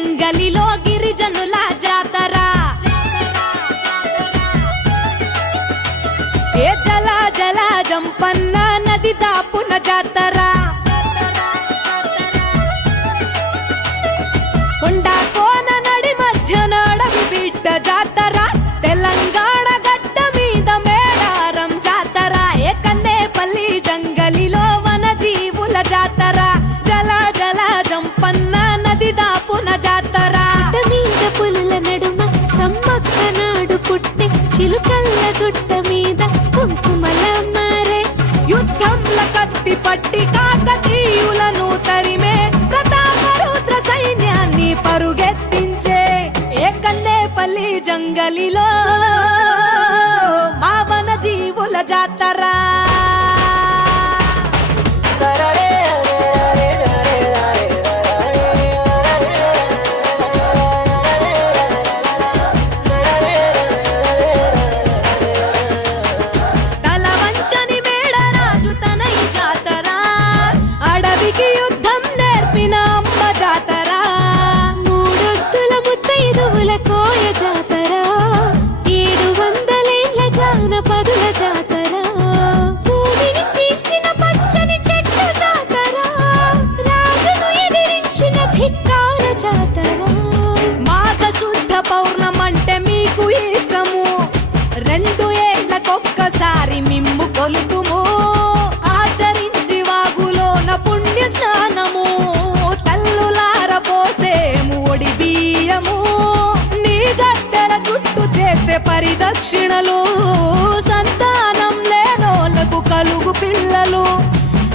జంగలిలో గిరిజనుల జాతర ఏ జల జల జంపన్న నది దాపున జాతర కొండా కోన నడి మధ్య నడవి బిడ్డ జాతర తెలంగాణ గడ్డ మీద మేడారం జాతర ఏ కన్నేపల్లి జంగలిలో వన జీవుల జాతర జల జల జంపన్న నది దాపున జాతర మీద పులుల నడుమ సమ్మక్క నాడు పుట్టి చిలుకల్ల గుట్ట మీద కుంకుమల మారే యుద్ధంల కత్తి పట్టి కాకతీయులను తరిమే ప్రతాపరుద్ర సైన్యాన్ని పరుగెత్తించే ఏ కన్నేపల్లి జంగలిలో మా వన జీవుల జాతర కోయ జాతర 700 జానపదుల జాతర భూమిని చీల్చిన పచ్చని చెట్టు జాతర రాజును ఎదిరించిన ధిక్కార జాతర మాఘ శుద్ధ పౌర్ణమంటే మీకు ఇష్టము 2 ఏళ్లకొక్కసారి మిమ్ము కొలుతుము ఆచరించి వాగులోన పుణ్య స్నానము తల్లులార పోసేము ఒడి బియ్యము గద్దెల చుట్టూ చేస్తే పరిదక్షిణలు సంతానం లేనోళ్లకు కలుగు పిల్లలు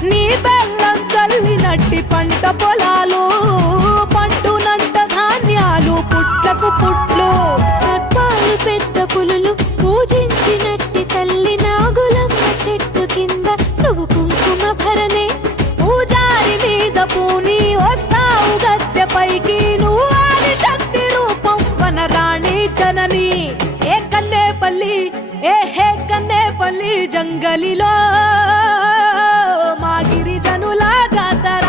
నీ బెల్లం చల్లినట్టి పంట పొలాలు పండునంట ధాన్యాలు పుట్లకు పుట్లు సర్పాలు పెద్ద పులులు పూజించినట్టి తల్లి నాగులమ్మ చెట్టు కింద నువ్వు కుంకుమ భరణే పూజారి మీద పూని వస్తావు గద్దె పైకి నువ్వు ఆది శక్తి రూపం వనరాణి జనని ఏ కన్నేపల్లి హే కన్నేపల్లి జంగలిలో మా గిరిజనుల జాతర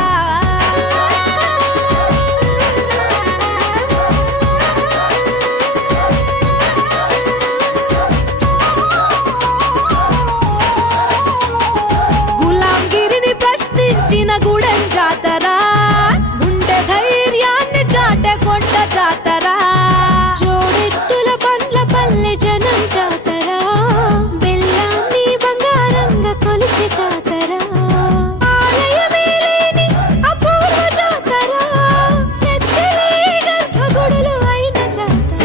గులాంగిరిని ప్రశ్నించిన గుడెం జాతర గుండె ధైర్యాన్ని చాటే కొండ జాతర జోడెత్తుల పండ్ల పల్లె జనం జాతర బెల్లాన్ని బంగారంగా కొలిచే జాతర ఆలయమే లేని అపూర్వ జాతర ఎత్తలే గర్భగుడులు అయిన జాతర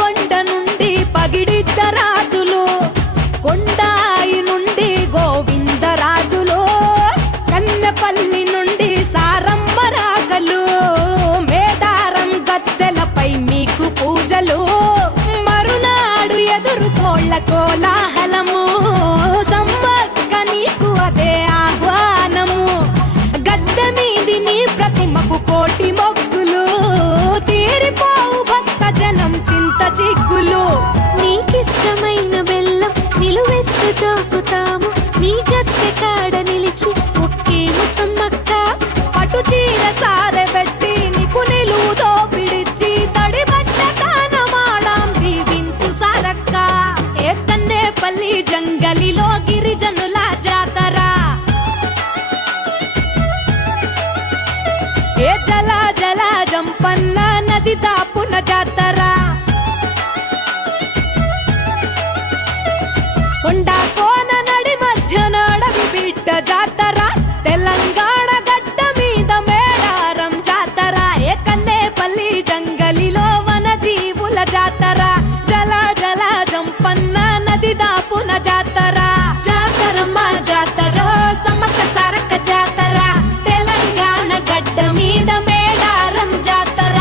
కొండ నుండి పగిడిద్ద రాజులు కొండాయి నుండి గోవిందరాజులు కన్నెపల్లి నుండి సారమ్మ రాగలు మేడారం గద్దెలపై మీకు పూజలు మరునాడు ఎదురుకోళ్ల కోలాహలము సమ్మక్క నీకు అదే ఆహ్వానము గద్దె మీది నీ ప్రతిమకు కోటి మొక్కులు తీరిపోవు భక్త జనం చింత చిగ్గులు నీకిష్టమైన బెల్లం నిలువెత్తు చాపుతాము నీ గద్దె కాడ నిలిచి ఒక్కేము సమ్మక్క పటు చీర సారె పెట్టి నీకు నిలువుతో పిడిచి తడి బట్ట తానమాడాం దీవించు సారక్క ఏ కన్నేపల్లి జంగలిలో గిరిజనుల జాతర ఏ జల జల జంపన్న నది దాపున జాతర కొండా కోన నడి మధ్య నడవి బిడ్డ జాతర తెలంగాణ గడ్డ మీద మేడారం జాతర ఏ కన్నేపల్లి జంగలిలో వన జీవుల జాతర జల జల జంపన్న నది దాపున జాతర జాతరమ్మ జాతర సమ్మక్క సారక్క జాతర తెలంగాణ గడ్డ మీద మేడారం జాతర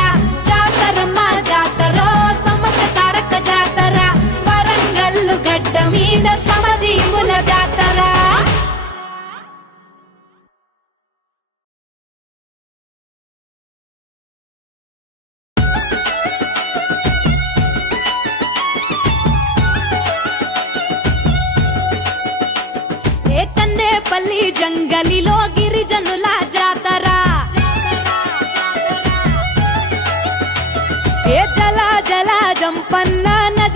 జాతరమ్మ జాతర సమ్మక్క సారక్క జాతర వరంగల్లు గడ్డ మీద శ్రమజీవుల జాతర ఏ కన్నేపల్లి జంగలిలో గిరిజనుల జాతర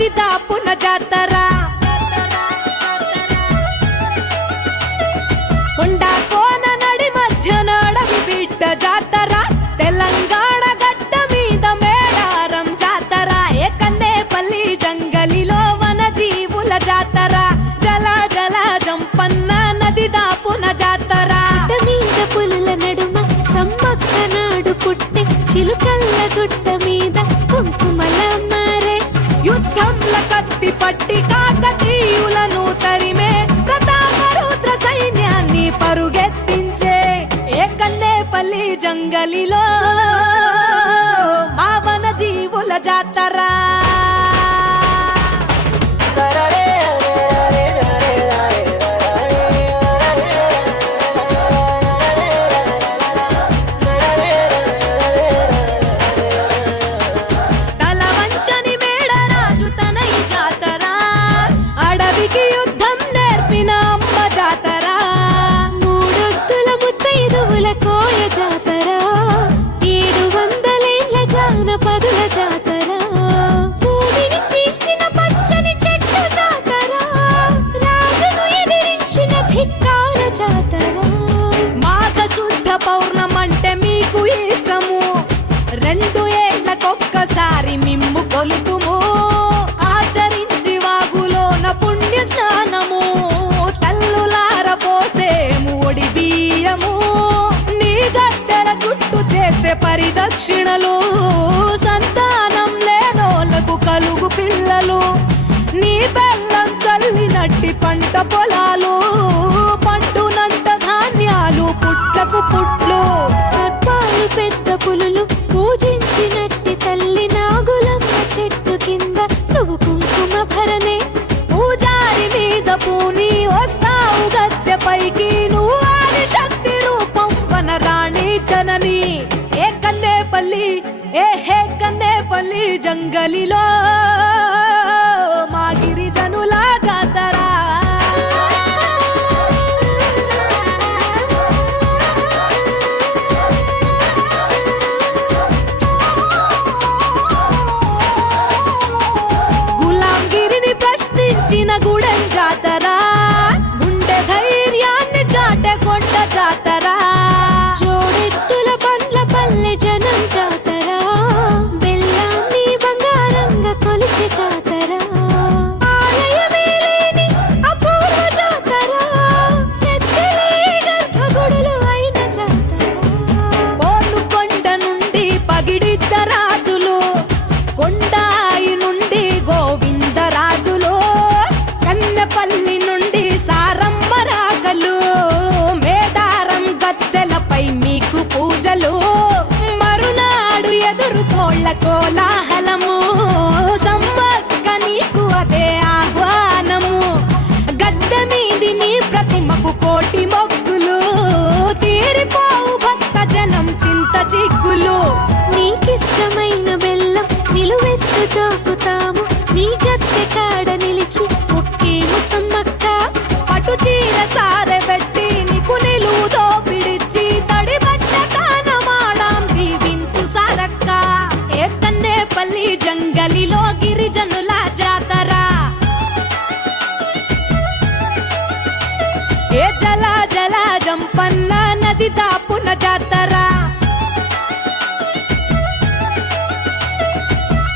నది దాపున జాతర కొండా కోన నడి మధ్యన అడవి బిడ్డ జాతర తెలంగాణ గడ్డ మీద మేడారం జాతర ఏకన్నేపల్లి జంగలిలో వన జీవుల జాతర జల జల జంపన్న నది దాపున జాతర మీద పులుల నడుమ సమ్మక్క నాడు పుట్టి చిలుకల్ల గుట్ట మీద కుంకుమల మారే యుద్ధంల కత్తి పట్టి కాకతీయులను తరిమే ప్రతాపరుద్ర సైన్యాన్ని పరుగెత్తించే ఏకన్నేపల్లి జంగలిలో మా వన జీవుల జాతర తలవంచని మేడరాజు తనై జాతర అడవికి యుద్ధం నేర్పిన అమ్మ జాతర మూడొత్తుల ముత్తైదువుల కోయ జాతర 700 జానపదుల జాతర భూమిని చీల్చిన పచ్చని చెట్టు జాతర రాజును ఎదిరించిన ధిక్కార జాతర మాఘ శుద్ధ పౌర్ణమంటే మీకు ఇష్టము 2 ఏళ్లకొక్కసారి మిమ్ము కొలుతుము ఆచరించి వాగులోన పుణ్య స్నానము తల్లులార పోసేము ఒడి బియ్యము నీ గద్దెల చుట్టూ చేస్తే పరిదక్షిణలు సంతానం లేనోళ్ళకు కలుగు పిల్లలు నీ బెల్లం చల్లినట్టి పంట పొలాలు పండునంట ధాన్యాలు పుట్లకు పుట్లు సర్పాలు పెద్ద పులులు పూజించినట్టి తల్లి నాగులమ్మ చెట్టు కింద నువ్వు కుంకుమ భరణే పూజారి మీద పూని వస్తావు గద్దెపైకి నువ్వు ఆది శక్తి రూపం వనరాణి జనని ఏ కన్నేపల్లి హే కన్నేపల్లి జంగలిలో మా గిరిజనుల జాతర గులాంగిరిని ప్రశ్నించిన గుడెం జాతర గుండె ధైర్యాన్ని చాటే కొండ జాతర జోడెత్తుల పండ్ల పల్లె జనం జాతర బెల్లాన్ని బంగారంగా కొలిచే జాతర ఆలయమే లేని అపూర్వ జాతర ఎత్తలే గర్భగుడులు అయిన జాతర పోను కొండ నుండి పగిడిద్ద రాజులు కొండాయి నుండి గోవిందరాజులు కన్నెపల్లి నుండి సారమ్మ రాకలు మేడారం గద్దెలపై మీకు పూజలు మరునాడు ఎదురుకోళ్ళ కోలాహలము సమ్మక్క నీకు అదే ఆహ్వానము గద్దె మీది నీ ప్రతిమకు కోటి మొక్కులు తీరిపోవు భక్త జనం చింత చిక్కులు నీకిష్టమైన బెల్లం నిలువెత్తు చాపుతాము నీ గద్దె కాడ నిలిచి ఒక్కేము సమ్మక్క పటు చీర సారె పెట్టి నీకు నిలువుతో పిడిచి తడి బట్ట తానమాడాం దీవించు సారక్క ఏ కన్నేపల్లి జంగలిలో గిరిజనుల జాతర ఏ జల జల జంపన్న నది దాపున జాతర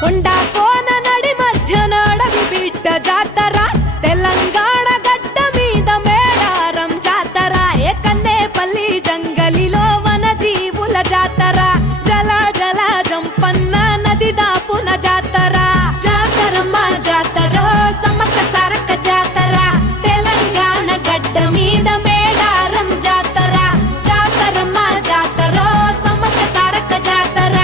కొండా కోన నడి మధ్యన అడవి బిడ్డ జాతర తెలంగాణ గడ్డ మీద మేడారం జాతర ఏకన్నేపల్లి జంగలిలో వన జీవుల జాతర జల జల జంపన్న నది దాపున జాతర జాతరమ్మ జాతర సమ్మక్క సారక్క జాతర తెలంగాణ గడ్డ మీద మేడారం జాతర జాతరమ్మ జాతర సమ్మక్క సారక్క జాతర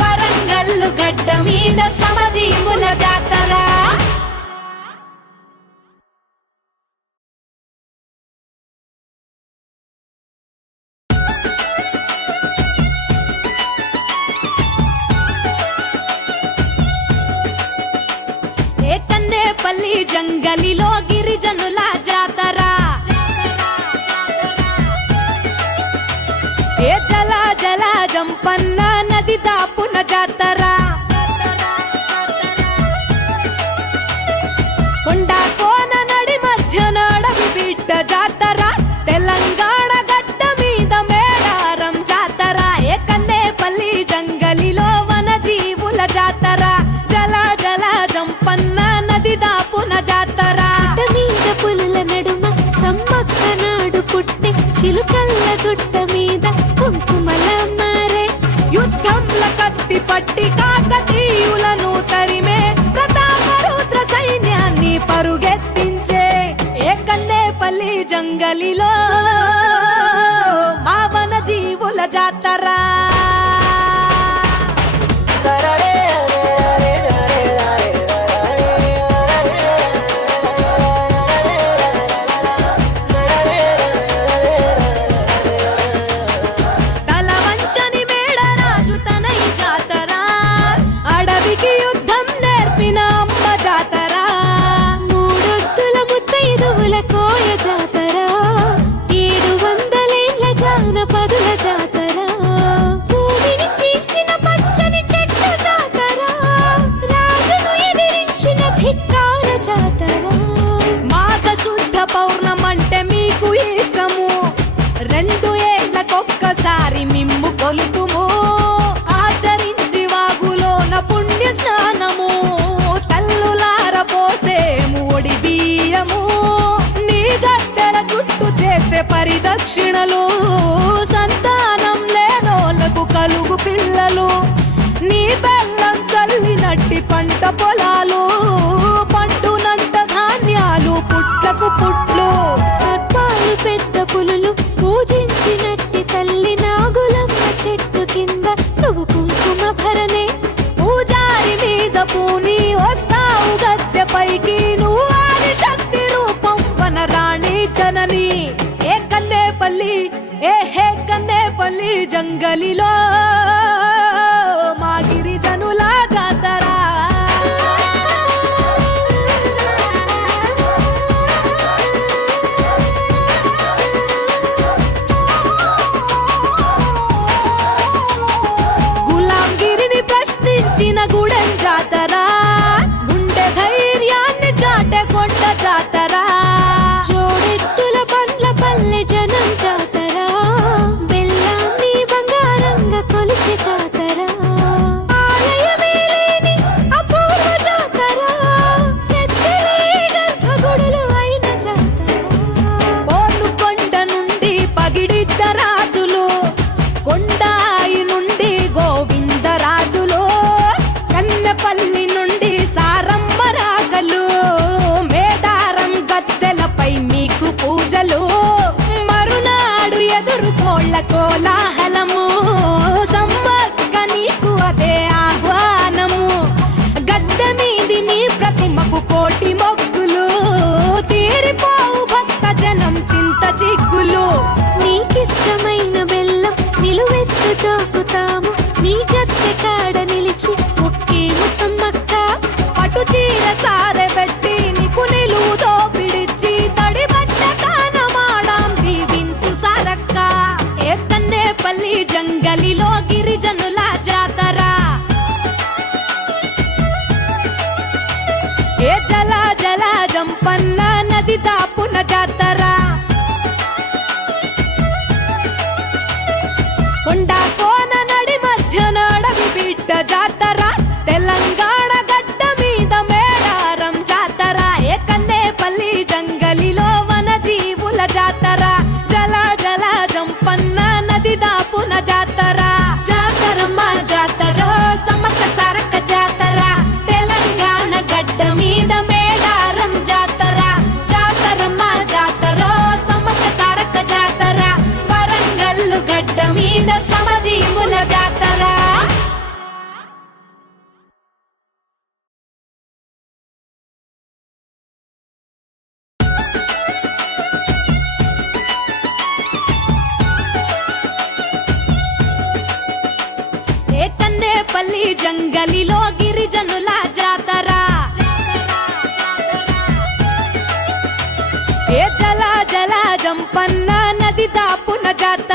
వరంగల్లు గడ్డ మీద శ్రమజీవుల జాతర ఏకన్నేపల్లి జంగలిలో గిరిజనుల జాతర ఏ జల జల జంపన్న నది దాపున జాతర చిలుకల్ల గుట్ట మీద కుంకుమల మారే యుద్ధంల కత్తి పట్టి కాకతీయులను తరిమే ప్రతాపరుద్ర సైన్యాన్ని పరుగెత్తించే ఏ కన్నేపల్లి జంగలిలో మా వన జీవుల జాతర తలవంచని మేడరాజు తనై జాతర అడవికి యుద్ధం నేర్పిన అమ్మ జాతర మూడొత్తుల ముత్తైదువుల కోయ జాతర 700 ఏళ్ల జానపదుల జాతర భూమిని చీల్చిన పచ్చని చెట్టు జాతర రాజును ఎదిరించిన ధిక్కార జాతర మాఘ శుద్ధ పౌర్ణమంటే మీకు ఇష్టము 2 ఏళ్లకొక్కసారి మిమ్ము కొలుతుము ఆచరించి వాగులోన పుణ్య స్నానము తల్లులార పోసేము ఒడి బియ్యము నీ గద్దెల చుట్టూ చేస్తే పరిదక్షిణలు సంతానం లేనోళ్ళకు కలుగు పిల్లలు నీ బెల్లం చల్లినట్టి పంట పొలాలు పండునంట ధాన్యాలు పుట్లకు పుట్లు సర్పాలు పెద్ద పులులు పూజించినట్టి తల్లి నాగులమ్మ చెట్టు కింద నువ్వు కుంకుమ భరణే పూజారి మీద పూని వస్తావు గద్దె పైకి నువ్వు ఆది శక్తి రూపం వనరాణి జనని ఏ కన్నేపల్లి హే కన్నేపల్లి జంగలిలో మా గిరిజనుల జాతర గులాంగిరిని ప్రశ్నించిన గుడెం జాతర గుండె ధైర్యాన్ని చాటే కొండ జాతర జోడెత్తుల పండ్ల పల్లె జనం జాతర బెల్లాన్ని బంగారంగా కొలిచే జాతర ఆలయమే లేని అపూర్వ జాతర ఎత్తలే గర్భగుడులు అయిన జాతర పోను కొండ నుండి పగిడిద్ద రాజులు కొండాయి నుండి గోవిందరాజులు కన్నెపల్లి నుండి సారమ్మ రాగలు మేడారం గద్దెలపై మీకు పూజలు మరునాడు ఎదురుకోళ్ళ కోలాహలము సమ్మక్క నీకు అదే ఆహ్వానము గద్దె మీది నీ ప్రతిమకు కోటి మొక్కులు తీరిపోవు భక్త జనం చింత చిగ్గులు నీకిష్టమైన బెల్లం నిలువెత్తు చాపుతాము నీ గద్దె కాడ నిలిచి ముక్కేము సమ్మక్క పట్టు చీర సారె పెట్టి నీకు నిలువుతో పిడిచి తడి బట్ట తానమాడాం దీవించు సారక్క ఏ కన్నేపల్లి జంగలిలో గిరిజనుల జాతర ఏ జల జల జంపన్న నది దాపున జాతర కొండ కోన నడి మధ్యన అడవి బిడ్డ జాతర తెలంగాణ గడ్డ మీద మేడారం జాతర ఏ కన్నేపల్లి జంగలిలో వన జీవుల జాతర జల జల జంపన్న నది దాపున జాతర జాతరమ్మ జాతర సమ్మక్క సారక్క జాతర తెలంగాణ గడ్డ మీద మేడారం జాతర జాతరమ్మ జాతర సమ్మక్క సారక్క జాతర వరంగల్లు గడ్డ మీద శ్రమజీవుల జాతర ఏ కన్నేపల్లి జంగలిలో గిరిజనుల జాతర ఏ జల జల జంపన్న నది దాపున జాతర